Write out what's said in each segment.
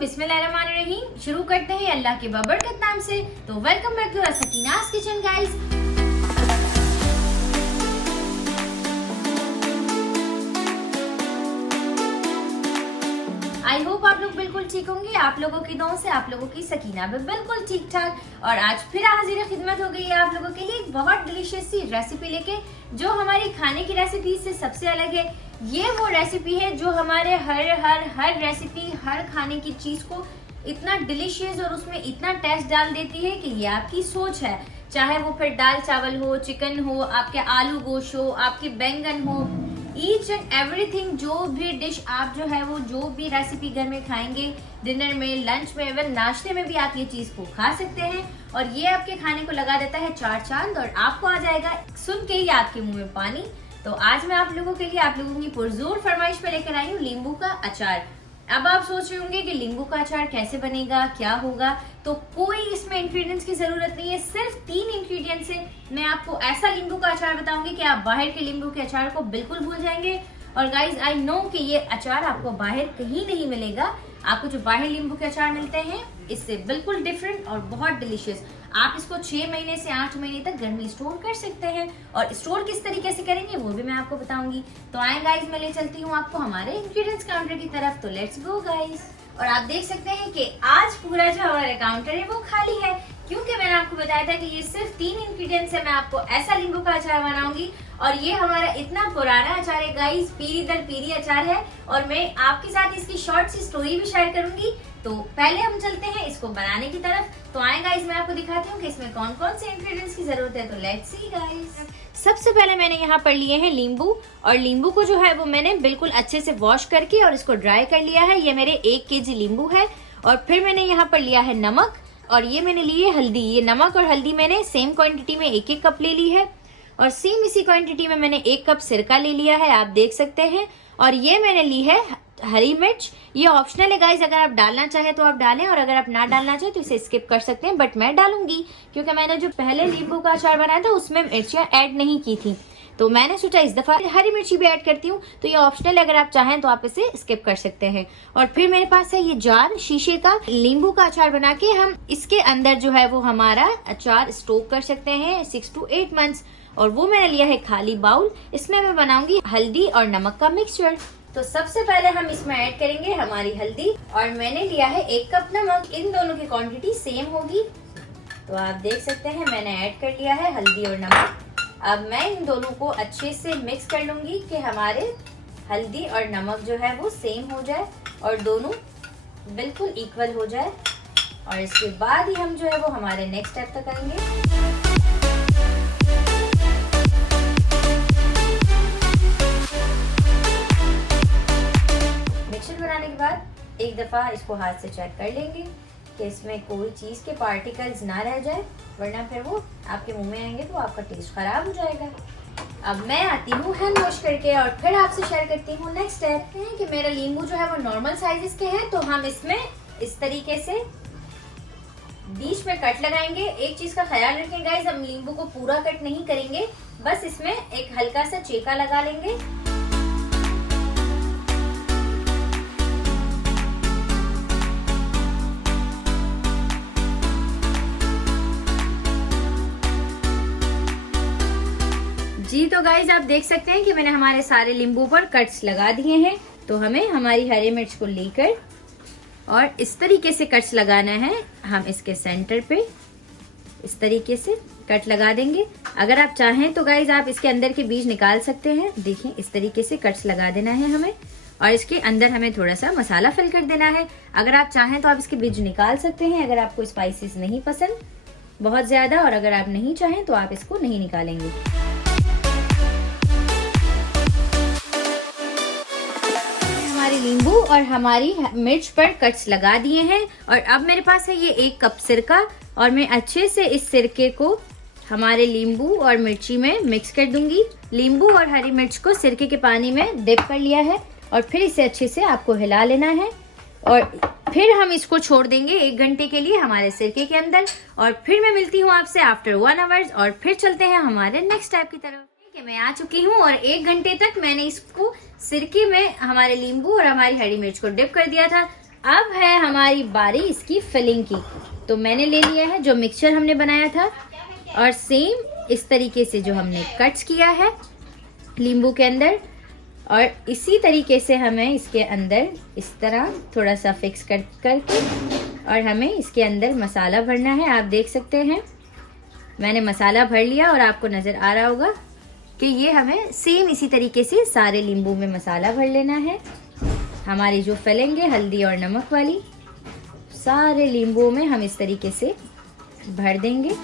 बिस्मिल्लाहिर्रहमानिर्रहीम। शुरू करते हैं अल्लाह के बबरकत नाम से। तो welcome back to Sakina's kitchen guys. I hope आप लोग बिल्कुल ठीक होंगे। आप लोगों की दुआओं से आप लोगों की सकीना भी बिल्कुल ठीक ठाक। और आज फिर हाजिर खिदमत हो गई है आप लोगों के लिए एक बहुत डिलीशियस सी रेसिपी लेके, जो हमारी खाने की रेसिपी से सबसे अलग है। ये वो रेसिपी है जो हमारे हर रेसिपी, हर खाने की चीज को इतना डिलीशियस और उसमें इतना टेस्ट डाल देती है कि ये आपकी सोच है। चाहे वो फिर दाल चावल हो, चिकन हो, आपके आलू गोश्त हो, आपके बैंगन हो, ईच एंड एवरीथिंग, जो भी डिश आप जो है वो जो भी रेसिपी घर में खाएंगे, डिनर में, लंच में, इवन नाश्ते में भी आप ये चीज को खा सकते हैं। और ये आपके खाने को लगा देता है चार चांद और आपको आ जाएगा सुन के ही आपके मुंह में पानी। तो आज मैं आप लोगों के लिए, आप लोगों की पुरजोर फरमाइश पे लेकर आई हूँ नींबू का अचार। अब आप सोच रहे होंगे कि नींबू का अचार कैसे बनेगा, क्या होगा। तो कोई इसमें इंग्रेडिएंट्स की जरूरत नहीं है, सिर्फ 3 इंग्रेडिएंट्स से मैं आपको ऐसा नींबू का अचार बताऊंगी कि आप बाहर के नींबू के अचार को बिल्कुल भूल जाएंगे। और गाइज आई नो कि ये अचार आपको बाहर कहीं नहीं मिलेगा। आपको जो बाहर नींबू के अचार मिलते हैं इससे बिल्कुल डिफरेंट और बहुत डिलीशियस। आप इसको 6 महीने से 8 महीने तक घर में स्टोर कर सकते हैं। और स्टोर किस तरीके से करेंगे वो भी मैं आपको बताऊंगी। तो आए गाइज, मैं ले चलती हूँ आपको हमारे इंग्रेडिएंट्स काउंटर की तरफ। तो लेट्स गो गाइज। और आप देख सकते हैं कि आज पूरा जो हमारा काउंटर है वो खाली है, क्योंकि मैंने आपको बताया था कि ये सिर्फ 3 इंग्रेडिएंट्स से मैं आपको ऐसा नींबू का अचार बनाऊंगी। और ये हमारा इतना पुराना अचार है गाइस, पीढ़ी दर पीढ़ी अचार है। और मैं आपके साथ इसकी शॉर्ट सी स्टोरी भी शेयर करूंगी। तो पहले हम चलते हैं इसको बनाने की तरफ। तो आए गाइस, मैं आपको दिखाती हूँ कि इसमें कौन कौन से इंग्रेडिएंट्स की जरूरत है। तो लेट्स सी गाइस। सबसे पहले मैंने यहाँ पर लिए हैं नींबू। और नींबू को जो है वो मैंने बिल्कुल अच्छे से वॉश करके और इसको ड्राई कर लिया है। ये मेरे 1 kg नींबू है। और फिर मैंने यहाँ पर लिया है नमक, और ये मैंने ली है हल्दी। ये नमक और हल्दी मैंने सेम क्वांटिटी में 1-1 कप ले ली है। और सेम इसी क्वांटिटी में मैंने 1 कप सिरका ले लिया है, आप देख सकते हैं। और ये मैंने ली है हरी मिर्च। ये ऑप्शनल है गाइस, अगर आप डालना चाहे तो आप डालें, और अगर आप ना डालना चाहे तो इसे स्किप कर सकते हैं। बट मैं डालूंगी, क्योंकि मैंने जो पहले नींबू का अचार बनाया था उसमें मिर्चियाँ ऐड नहीं की थी। तो मैंने सोचा इस दफा हरी मिर्ची भी ऐड करती हूँ। तो ये ऑप्शनल है, अगर आप चाहें तो आप इसे स्किप कर सकते हैं। और फिर मेरे पास है ये जार शीशे का। नींबू का अचार बना के हम इसके अंदर जो है वो हमारा अचार स्टोर कर सकते हैं 6 to 8 मंथ्स। और वो मैंने लिया है खाली बाउल। इसमें मैं बनाऊंगी हल्दी और नमक का मिक्सचर। तो सबसे पहले हम इसमें ऐड करेंगे हमारी हल्दी, और मैंने लिया है 1 कप नमक। इन दोनों की क्वांटिटी सेम होगी। तो आप देख सकते हैं मैंने ऐड कर लिया है हल्दी और नमक। अब मैं इन दोनों को अच्छे से मिक्स कर लूंगी कि हमारे हल्दी और नमक जो है वो सेम हो जाए और दोनों बिल्कुल इक्वल हो जाए। और इसके बाद ही हम जो है वो हमारे नेक्स्ट स्टेप तक आएंगे। मिक्सचर बनाने के बाद एक दफा इसको हाथ से चेक कर लेंगे कि इसमें कोई चीज के पार्टिकल्स ना रह जाए, वरना फिर वो आपके मुंह में आएंगे तो आपका टेस्ट खराब हो जाएगा। अब मैं आती हूँ हैंड वॉश करके और फिर आपसे शेयर करती हूँ नेक्स्ट स्टेप। कि मेरा नींबू जो है वो नॉर्मल साइजेस के हैं, तो हम इसमें इस तरीके से बीच में कट लगाएंगे। एक चीज का ख्याल रखें गाइस, हम नींबू को पूरा कट नहीं करेंगे, बस इसमें एक हल्का सा चेका लगा लेंगे। जी तो गाइज आप देख सकते हैं कि मैंने हमारे सारे नींबू पर कट्स लगा दिए हैं। तो हमें हमारी हरी मिर्च को लेकर और इस तरीके से कट्स लगाना है। हम इसके सेंटर पे इस तरीके से कट लगा देंगे। अगर आप चाहें तो गाइज आप इसके अंदर के बीज निकाल सकते हैं। देखिए इस तरीके से कट्स लगा देना है हमें, और इसके अंदर हमें थोड़ा सा मसाला फिल कर देना है। अगर आप चाहें तो आप इसके बीज निकाल सकते हैं, अगर आपको स्पाइसेस नहीं पसंद बहुत ज्यादा, और अगर आप नहीं चाहें तो आप इसको नहीं निकालेंगे। नींबू और हमारी मिर्च पर कट्स लगा दिए हैं। और अब मेरे पास है ये 1 कप सिरका, और मैं अच्छे से इस सिरके को हमारे नींबू और मिर्ची में मिक्स कर दूंगी। नींबू और हरी मिर्च को सिरके के पानी में डिप कर लिया है, और फिर इसे अच्छे से आपको हिला लेना है। और फिर हम इसको छोड़ देंगे 1 घंटे के लिए हमारे सिरके के अंदर। और फिर मैं मिलती हूँ आपसे आफ्टर 1 आवर्स, और फिर चलते हैं हमारे नेक्स्ट स्टेप की तरफ। मैं आ चुकी हूँ और 1 घंटे तक मैंने इसको सिरके में हमारे नींबू और हमारी हरी मिर्च को डिप कर दिया था। अब है हमारी बारी इसकी फिलिंग की। तो मैंने ले लिया है जो मिक्सचर हमने बनाया था और सेम इस तरीके से जो हमने कट्स किया है नींबू के अंदर, और इसी तरीके से हमें इसके अंदर इस तरह थोड़ा सा फिक्स करके और हमें इसके अंदर मसाला भरना है। आप देख सकते हैं मैंने मसाला भर लिया और आपको नज़र आ रहा होगा कि ये हमें सेम इसी तरीके से सारे नींबू में मसाला भर लेना है। हमारी जो फिलिंग है हल्दी और नमक वाली, सारे नींबुओं में हम इस तरीके से भर देंगे।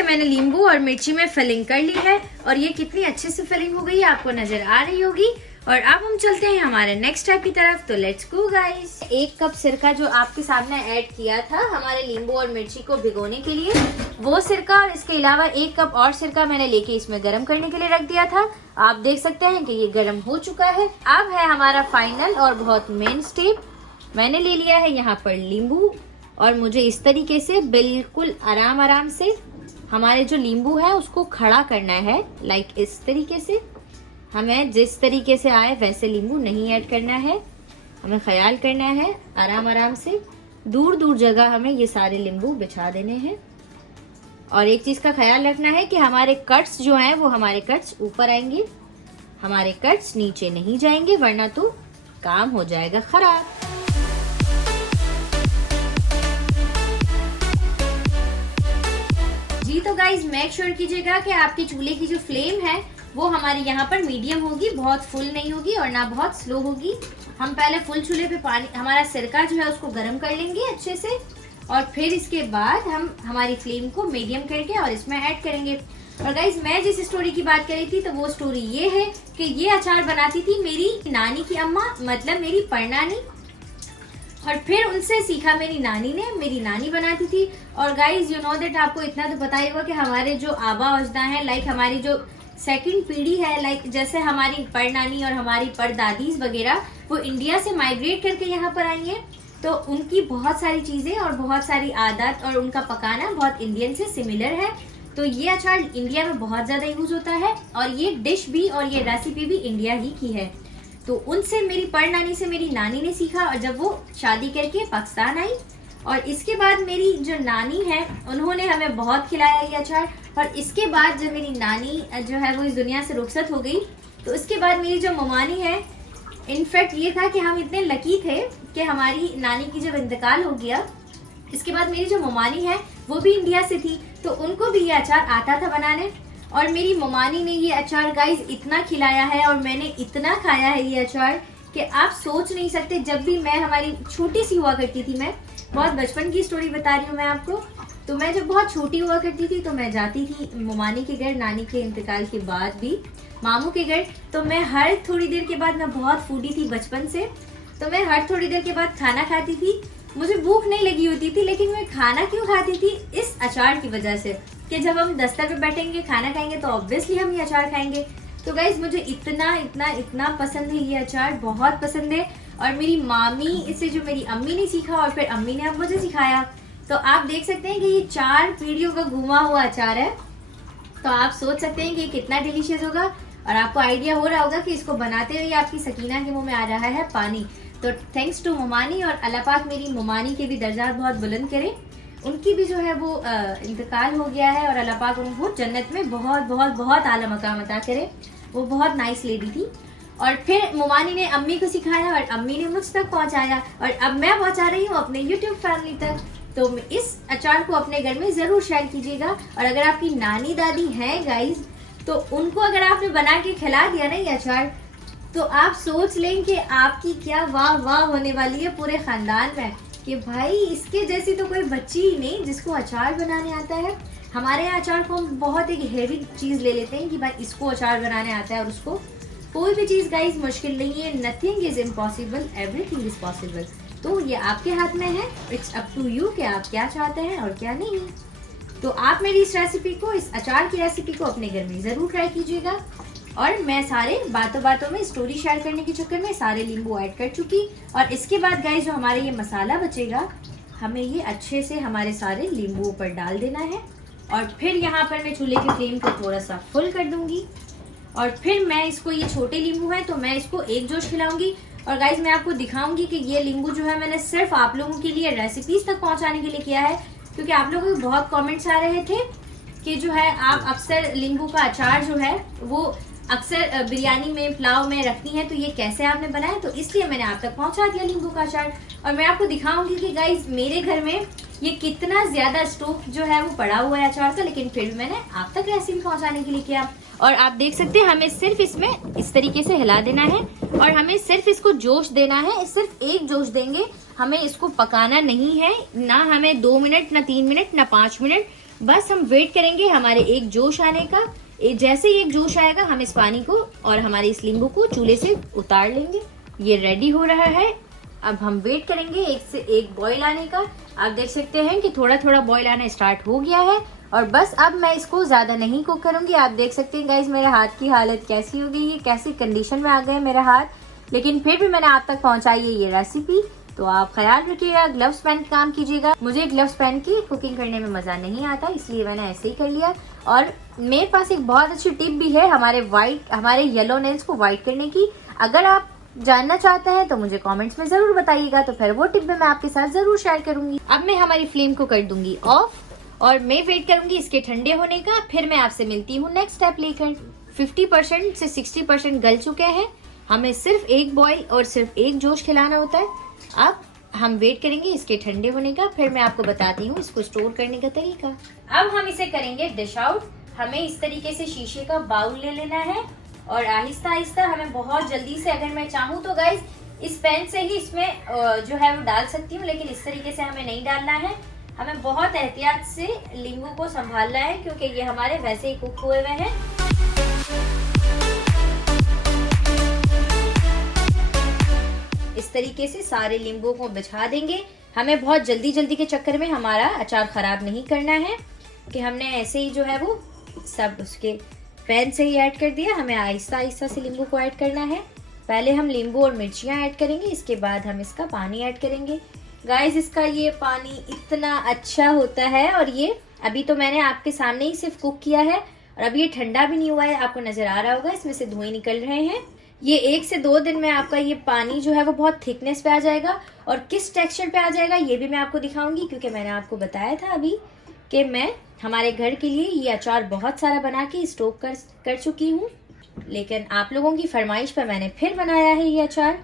मैंने नींबू और मिर्ची में फिलिंग कर ली है और ये कितनी अच्छे से फिलिंग हो गई है आपको नजर आ रही होगी। और अब हम चलते हैं हमारे नेक्स्ट स्टेप की तरफ। तो लेट्स गो गाइस। 1 कप सिरका जो आपके सामने ऐड किया था हमारे नींबू और मिर्ची को भिगोने के लिए, वो सिरका और इसके अलावा 1 कप और सिरका मैंने लेके इसमें गर्म करने के लिए रख दिया था। आप देख सकते हैं कि ये गर्म हो चुका है। अब है हमारा फाइनल और बहुत मेन स्टेप। मैंने ले लिया है यहाँ पर नींबू और मुझे इस तरीके से बिल्कुल आराम से हमारे जो नींबू है उसको खड़ा करना है। लाइक इस तरीके से, हमें जिस तरीके से आए वैसे नींबू नहीं ऐड करना है, हमें ख्याल करना है आराम से दूर जगह हमें ये सारे नींबू बिछा देने हैं। और एक चीज का ख्याल रखना है कि हमारे कट्स जो हैं वो हमारे कट्स ऊपर आएंगे, हमारे कट्स नीचे नहीं जाएंगे, वरना तो काम हो जाएगा खराब। जी तो गाइज मेक श्योर कीजिएगा कि आपके चूल्हे की जो फ्लेम है वो हमारे यहाँ पर मीडियम होगी, बहुत फुल नहीं होगी और ना बहुत स्लो होगी। हम पहले फुल चूल्हे पे पानी हमारा सिरका जो है उसको गर्म कर लेंगे अच्छे से और फिर इसके बाद हम हमारी फ्लेम को मीडियम करके और इसमें ऐड करेंगे। और गाइज मैं जिस स्टोरी की बात कर रही थी तो वो स्टोरी ये है कि ये अचार बनाती थी मेरी नानी की अम्मा, मतलब मेरी परनानी, और फिर उनसे सीखा मेरी नानी ने। मेरी नानी बनाती थी। और गाइज यू नो दैट आपको इतना तो पता ही होगा कि हमारे जो आबा अजदा हैं, लाइक हमारी जो सेकंड पीढ़ी है, लाइक जैसे हमारी परनानी और हमारी परदादीज वगैरह, वो इंडिया से माइग्रेट करके यहाँ पर आई हैं। तो उनकी बहुत सारी चीजें और बहुत सारी आदत और उनका पकाना बहुत इंडियन से सिमिलर है। तो ये अचार इंडिया में बहुत ज्यादा यूज होता है और ये डिश भी और ये रेसिपी भी इंडिया ही की है। तो उनसे मेरी परनानी से मेरी नानी ने सीखा और जब वो शादी करके पाकिस्तान आई और इसके बाद मेरी जो नानी है उन्होंने हमें बहुत खिलाया ये अचार। और इसके बाद जब मेरी नानी जो है वो इस दुनिया से रुखसत हो गई तो उसके बाद मेरी जो ममानी है, इनफैक्ट ये था कि हम इतने लकी थे कि हमारी नानी की जब इंतकाल हो गया इसके बाद मेरी जो ममानी है वो भी इंडिया से थी, तो उनको भी ये अचार आता था बनाने। और मेरी ममानी ने ये अचार गाइज इतना खिलाया है और मैंने इतना खाया है ये अचार कि आप सोच नहीं सकते। जब भी मैं, हमारी छोटी सी हुआ करती थी, मैं बहुत बचपन की स्टोरी बता रही हूँ मैं आपको, तो मैं जब बहुत छोटी हुआ करती थी तो मैं जाती थी ममानी के घर, नानी के इंतकाल के बाद भी मामू के घर। तो मैं हर थोड़ी देर के बाद, मैं बहुत फूडी थी बचपन से, तो मैं हर थोड़ी देर के बाद खाना खाती थी। मुझे भूख नहीं लगी होती थी लेकिन मैं खाना क्यों खाती थी? इस अचार की वजह से, कि जब हम दस्तर पे बैठेंगे खाना खाएंगे तो ऑब्वियसली हम ये अचार खाएंगे। तो गाइज मुझे इतना इतना इतना पसंद है ये अचार, बहुत पसंद है। और मेरी मामी इसे, जो मेरी अम्मी ने सीखा और फिर अम्मी ने अब मुझे सिखाया। तो आप देख सकते हैं कि ये 4 पीढ़ियों का घुमा हुआ अचार है। तो आप सोच सकते हैं कि ये कितना डिलीशियस होगा और आपको आइडिया हो रहा होगा कि इसको बनाते हुए आपकी सकीना के मुंह में आ रहा है पानी। तो थैंक्स टू ममानी, और अल्लाह पाक मेरी ममानी के भी दर्जात बहुत बुलंद करे। उनकी भी जो है वो इंतकाल हो गया है और अल्लाह पाक उनको जन्नत में बहुत बहुत बहुत आला मकाम अता करे। वो बहुत नाइस लेडी थी। और फिर ममानी ने अम्मी को सिखाया और अम्मी ने मुझ तक पहुंचाया और अब मैं पहुंचा रही हूँ अपने यूट्यूब फैमिली तक। तो इस अचार को अपने घर में जरूर शेयर कीजिएगा। और अगर आपकी नानी दादी हैं गाइज, तो उनको अगर आपने बना के खिला दिया ना ये अचार, तो आप सोच लें कि आपकी क्या वाह वाह होने वाली है पूरे खानदान में, कि भाई इसके जैसी तो कोई बच्ची ही नहीं जिसको अचार बनाने आता है। हमारे यहाँ अचार को हम बहुत एक हेवी चीज़ ले लेते हैं कि भाई इसको अचार बनाने आता है, और उसको कोई भी चीज़ गाइस मुश्किल नहीं है। Nothing is impossible, everything is possible. तो ये आपके हाथ में है, इट्स अप टू यू कि आप क्या चाहते हैं और क्या नहीं। तो आप मेरी इस रेसिपी को, इस अचार की रेसिपी को अपने घर में ज़रूर ट्राई कीजिएगा। और मैं सारे बातों बातों में स्टोरी शेयर करने के चक्कर में सारे नींबू ऐड कर चुकी। और इसके बाद गाइस जो हमारे ये मसाला बचेगा, हमें ये अच्छे से हमारे सारे नींबू ऊपर डाल देना है। और फिर यहाँ पर मैं चूल्हे की फ्लेम को थोड़ा सा फुल कर दूंगी। और फिर मैं इसको, ये छोटे नींबू है तो मैं इसको एक जोश खिलाऊंगी। और गाइज मैं आपको दिखाऊंगी कि ये नींबू जो है मैंने सिर्फ आप लोगों के लिए रेसिपीज तक पहुंचाने के लिए किया है, क्योंकि आप लोगों के बहुत कमेंट्स आ रहे थे कि जो है आप अक्सर नींबू का अचार जो है वो अक्सर बिरयानी में, पुलाव में रखती हैं, तो ये कैसे आपने बनाया, तो इसलिए मैंने आप तक पहुंचा दिया नींबू का अचार। और मैं आपको दिखाऊंगी कि गाइज मेरे घर में ये कितना ज्यादा स्टॉक जो है वो पड़ा हुआ है अचार का, लेकिन फिर भी मैंने आप तक रेसिपी पहुंचाने के लिए किया। और आप देख सकते हैं हमें सिर्फ इसमें इस तरीके से हिला देना है और हमें सिर्फ इसको जोश देना है। सिर्फ एक जोश देंगे, हमें इसको पकाना नहीं है, ना हमें 2 मिनट, ना 3 मिनट, ना 5 मिनट, बस हम वेट करेंगे हमारे एक जोश आने का। जैसे ही एक जोश आएगा हम इस पानी को और हमारे इस नींबू को चूल्हे से उतार लेंगे। ये रेडी हो रहा है। अब हम वेट करेंगे एक से एक बॉईल आने का। आप देख सकते हैं कि थोड़ा थोड़ा बॉईल आना स्टार्ट हो गया है। और बस अब मैं इसको ज्यादा नहीं कुक करूंगी। आप देख सकते हैं गाइज मेरे हाथ की हालत कैसी हो गई है, कैसी कंडीशन में आ गए मेरा हाथ, लेकिन फिर भी मैंने आप तक पहुंचाई है ये रेसिपी। तो आप ख्याल रखिएगा, ग्लव्स पहन के काम कीजिएगा। मुझे ग्लव्स पहन के कुकिंग करने में मजा नहीं आता, इसलिए मैंने ऐसे ही कर लिया। और मेरे पास एक बहुत अच्छी टिप भी है हमारे येलो नेल्स को व्हाइट करने की। अगर आप जानना चाहते हैं तो मुझे कमेंट्स में जरूर बताइएगा, तो फिर वो टिप भी मैं आपके साथ जरूर शेयर करूंगी। अब मैं हमारी फ्लेम को कर दूंगी ऑफ और मैं वेट करूंगी इसके ठंडे होने का। फिर मैं आपसे मिलती हूँ नेक्स्ट स्टेप लेकर। 50% से 60% गल चुके हैं। हमें सिर्फ एक बॉईल और सिर्फ एक जोश खिलाना होता है। अब हम वेट करेंगे इसके ठंडे होने का, फिर मैं आपको बताती हूँ इसको स्टोर करने का तरीका। अब हम इसे करेंगे डिश आउट। हमें इस तरीके से शीशे का बाउल ले लेना है और आहिस्ता आहिस्ता हमें बहुत जल्दी से, अगर मैं चाहूँ तो गाइज इस पैन से ही इसमें जो है वो डाल सकती हूँ, लेकिन इस तरीके से हमें नहीं डालना है। हमें बहुत एहतियात से नींबू को संभालना है, क्योंकि ये हमारे वैसे ही कुक हुए हुए हैं। इस तरीके से सारे नींबू को बिछा देंगे। हमें बहुत जल्दी जल्दी के चक्कर में हमारा अचार खराब नहीं करना है, कि हमने ऐसे ही जो है वो सब उसके पैन से ही ऐड कर दिया। हमें आहिस्ता आहिस्ता से नींबू को ऐड करना है। पहले हम नींबू और मिर्चियाँ ऐड करेंगे, इसके बाद हम इसका पानी ऐड करेंगे। गाइस इसका ये पानी इतना अच्छा होता है, और ये अभी तो मैंने आपके सामने ही सिर्फ कुक किया है और अभी ये ठंडा भी नहीं हुआ है। आपको नजर आ रहा होगा इसमें से धुएं निकल रहे हैं। ये 1 से 2 दिन में आपका ये पानी जो है वो बहुत थिकनेस पे आ जाएगा, और किस टेक्सचर पे आ जाएगा ये भी मैं आपको दिखाऊंगी, क्योंकि मैंने आपको बताया था अभी कि मैं हमारे घर के लिए ये अचार बहुत सारा बना के स्टॉक कर चुकी हूँ, लेकिन आप लोगों की फरमाइश पर मैंने फिर बनाया है ये अचार।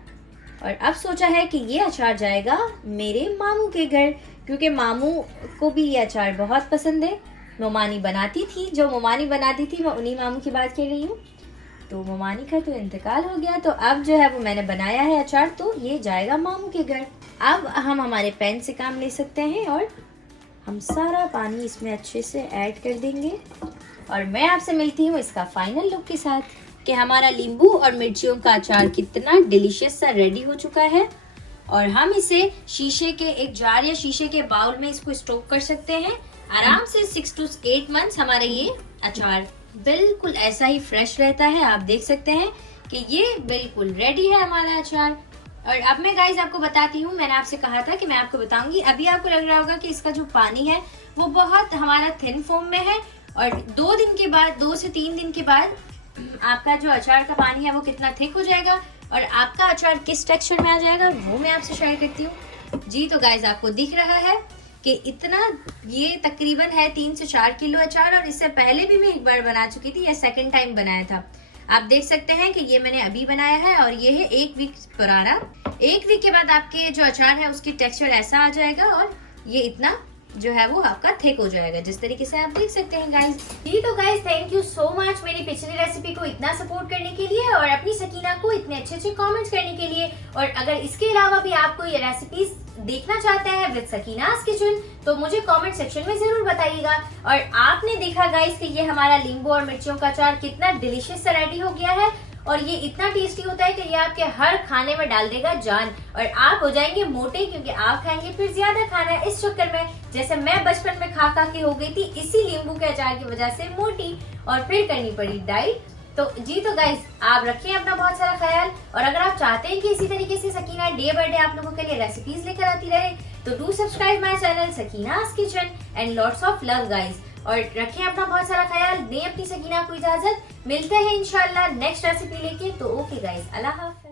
और अब सोचा है कि ये अचार जाएगा मेरे मामू के घर, क्योंकि मामू को भी ये अचार बहुत पसंद है। मोमानी बनाती थी, जो मोमानी बनाती थी मैं उन्हीं मामू की बात कर रही हूँ। तो मोमानी का तो इंतकाल हो गया, तो अब जो है वो मैंने बनाया है अचार, तो ये जाएगा मामू के घर। अब हम हमारे पैन से काम ले सकते हैं और हम सारा पानी इसमें अच्छे से ऐड कर देंगे। और मैं आपसे मिलती हूँ इसका फाइनल लुक के साथ कि हमारा नींबू और मिर्चियों का अचार कितना डिलीशियस सा रेडी हो चुका है। और हम इसे शीशे के एक जार या शीशे के बाउल में इसको स्टोर कर सकते हैं। आराम से 6 to 8 months हमारा ये अचार बिल्कुल ऐसा ही फ्रेश रहता है। आप देख सकते हैं कि ये बिल्कुल रेडी है हमारा अचार। और अब मैं गाइज आपको बताती हूँ, मैंने आपसे कहा था कि मैं आपको बताऊंगी। अभी आपको लग रहा होगा कि इसका जो पानी है वो बहुत हमारा थिन फॉर्म में है, और 2 दिन के बाद, 2 से 3 दिन के बाद आपका जो अचार का पानी है वो कितना थिक हो जाएगा और आपका अचार किस टेक्सचर में आ जाएगा वो मैं आपसे शेयर करती हूँ। जी तो गाइज आपको दिख रहा है कि इतना, ये तकरीबन है 3 से 4 किलो अचार, और इससे पहले भी मैं एक बार बना चुकी थी, ये सेकंड टाइम बनाया था। आप देख सकते हैं कि ये मैंने अभी बनाया है और ये है 1 वीक पुराना। 1 वीक के बाद आपके जो अचार है उसकी टेक्सचर ऐसा आ जाएगा और ये इतना जो है वो आपका थिक हो जाएगा, जिस तरीके से आप देख सकते हैं गाइज। जी तो guys thank you so much मेरी पिछली रेसिपी को इतना सपोर्ट करने के लिए और अपनी सकीना को इतने अच्छे अच्छे कमेंट्स करने के लिए। और अगर इसके अलावा भी आपको ये रेसिपीज देखना चाहते हैं विद सकीनास किचन तो मुझे कमेंट सेक्शन में जरूर बताइएगा। और आपने देखा गाइज कि ये हमारा नींबू और मिर्चियों का अचार कितना डिलीशियस रेडी हो गया है, और ये इतना टेस्टी होता है कि ये आपके हर खाने में डाल देगा जान, और आप हो जाएंगे मोटे, क्योंकि आप खाएंगे फिर ज्यादा खाना इस चक्कर में, जैसे मैं बचपन में खा खा के हो गई थी इसी नींबू के अचार की वजह से मोटी, और फिर करनी पड़ी डाइट। तो गाइस आप रखें अपना बहुत सारा ख्याल, और अगर आप चाहते हैं कि इसी तरीके से सकीना डे बाय डे आप लोगों के लिए रेसिपीज लेकर आती रहे तो do subscribe my channel Sakina's kitchen and lots of love guys. और रखें अपना बहुत सारा ख्याल, दें अपनी सकीना को इजाजत, मिलते हैं इंशाल्लाह नेक्स्ट रेसिपी लेके। तो ओके गाइस, अल्लाह हाफ़िज़।